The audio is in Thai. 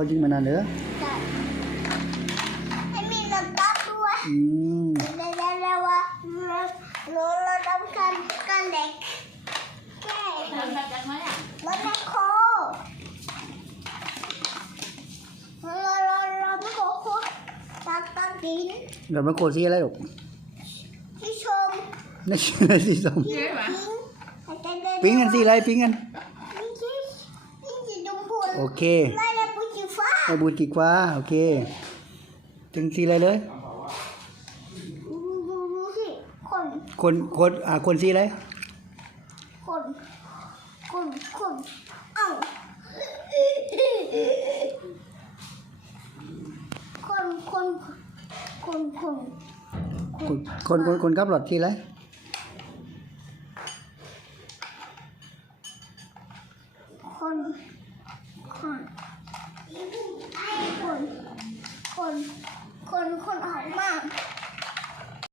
ด้วอ๋ยอเขายิงมานานเหรอได้ให้มีรถตัดด้วยอืมเดี๋ยวเดี๋ยวเดี๋ยวว่าเราเราต้องการการเหล็กแก้ทำแบบจากไหนอะรถแมคโครเราเราเราไม่โคโคตัดตัดดินเดี๋ยวมันโกรธสีอะไรลูกที่ชมนี่สีสีส้มที่พิงปิ้งกันสีอะไรปิ้งกันพิงที่พิงสีชมพูโอเค ไล่ไล่ปูสีฟ้าไอ้บูดกีกว่า โอเค ถึงสีอะไรเลยดูดูดูสิคนคนคนอ่าคนสีอะไร คนคนคนเอ้าคนคนคนคนคนคนคนคนขับรถสีอะไรคนคน คน คนคนออกมาก